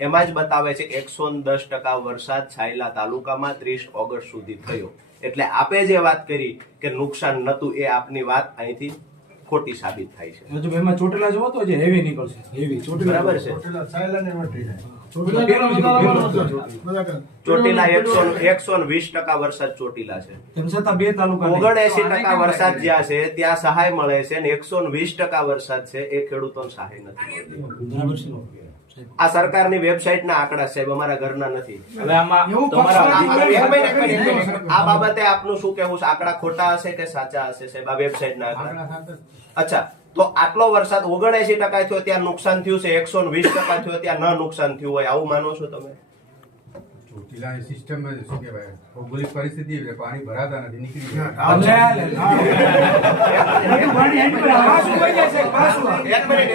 એમાં જ બતાવે છે 110% વરસાદ છાયલા તાલુકામાં 30 ઓગસ્ટ સુધી થયો. એટલે આપે જે વાત કરી કે નુકસાન નતું, એ આપની વાત અહીંથી ખોટી સાબિત થાય છે. જો એમાં ચોટીલા જોવો તો જે હેવી નીકળશે, હેવી ચોટીલા બરાબર છે. ચોટીલા 120% વરસાદ ચોટીલા છે. તેમ છતાં બે તાલુકા 79% વરસાદ જ્યાં છે ત્યાં સહાય મળે છે, અને 120% વરસાદ છે એ ખેડૂતોને સહાય નથી મળતી. બરાબર છે. આ સરકારની વેબસાઇટ ના આંકડા સાહેબ, અમારા ઘરના નથી. હવે આમાં તમારા એક મિનિટ. આ બાબતે આપનું શું કહેવું છે? આંકડા ખોટા હશે કે સાચા હશે સાહેબ? આ વેબસાઇટ ના આંકડા. અચ્છા, તો આટલો વરસાદ 79% થયો ત્યાં નુકસાન થયું છે, 120% થયો ત્યાં ન નુકસાન થયું હોય, આવું માનો છો તમે? ચોટીલાની સિસ્ટમ શું કહેવાય, ભૌગોલિક પરિસ્થિતિ પાણી ભરાતા નથી, નીકળી જાય. એક મિનિટ.